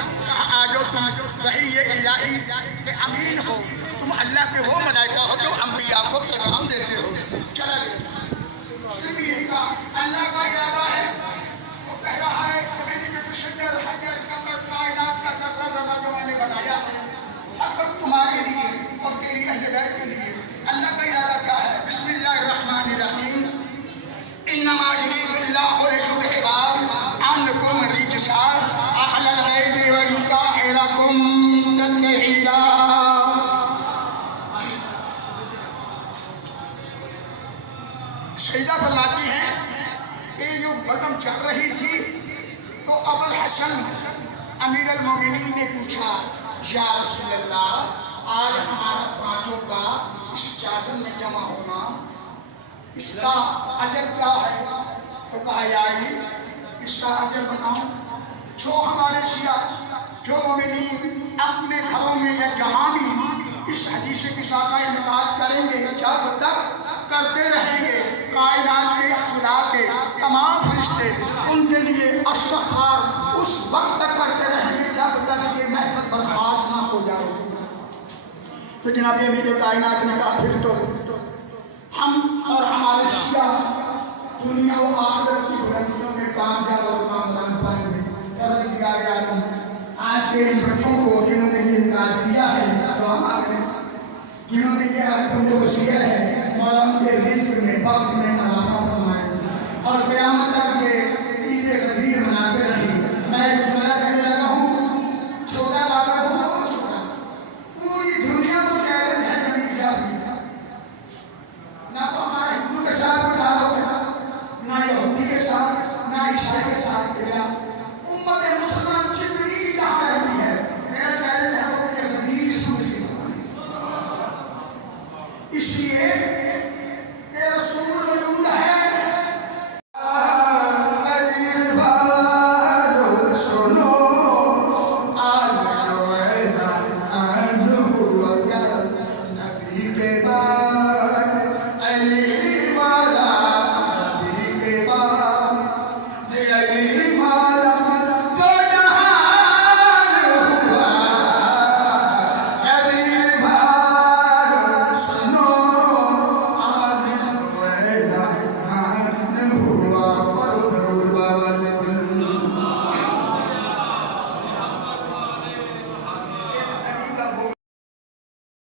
آجو تم وحی الہی کے امین ہو، تم اللہ کے وہ ملائکہ ہو جو انبیاء کو پیغام دیتے ہو. چلا گیا صرف یہی کہا اللہ کا ارادہ ہے. وہ کہہ رہا ہے کہ شجر حجر قمر کائنات کا ذرہ ذرہ جو میں نے بنایا ہے فقط تمہارے لیے اور تیری اہل بیت کے لیے. اللہ کا ارادہ کیا ہے؟ بسم اللہ الرحمن الرحیم. انما یرید اللہ لیذہب عنکم الرجس اہل البیت ویطہرکم تطہیرا. سیدہ فرماتی ہیں کہ جو بزم چل رہی تھی تو ابو الحسن امیر المومنین نے پوچھا یا رسول اللہ آج ہمارا پانچوں کا اس جازم میں جمع ہونا اس کا اجر کیا ہے؟ تو کہا یا علی اس کا اجر بتاؤں. جو ہمارے شیعہ جو مومنین اپنے گھروں میں یا جہاں بھی اس حدیث کے ساتھ انعقاد کریں گے کیا تک کرتے رہیں گے کائنات کے خدا کے تمام فرشتے ان کے لیے استغفار اس وقت تک کرتے رہیں گے جب تک یہ محفل برخاست نہ ہو جائے. تو جناب امیر کائنات نے کہا پھر تو ہم اور ہمارے شیعہ دنیا و آخرت کی بلندیوں میں کامیاب اور کامران پائیں گے. آج کے ان بچوں کو جنہوں نے یہ انکار کیا ہے جنہوں نے یہ بندوبست کیا ہے مولا ان کے رزق میں فضل میں اضافہ فرمائے اور قیامت تک کے عید غدیر مناتے رہے. میں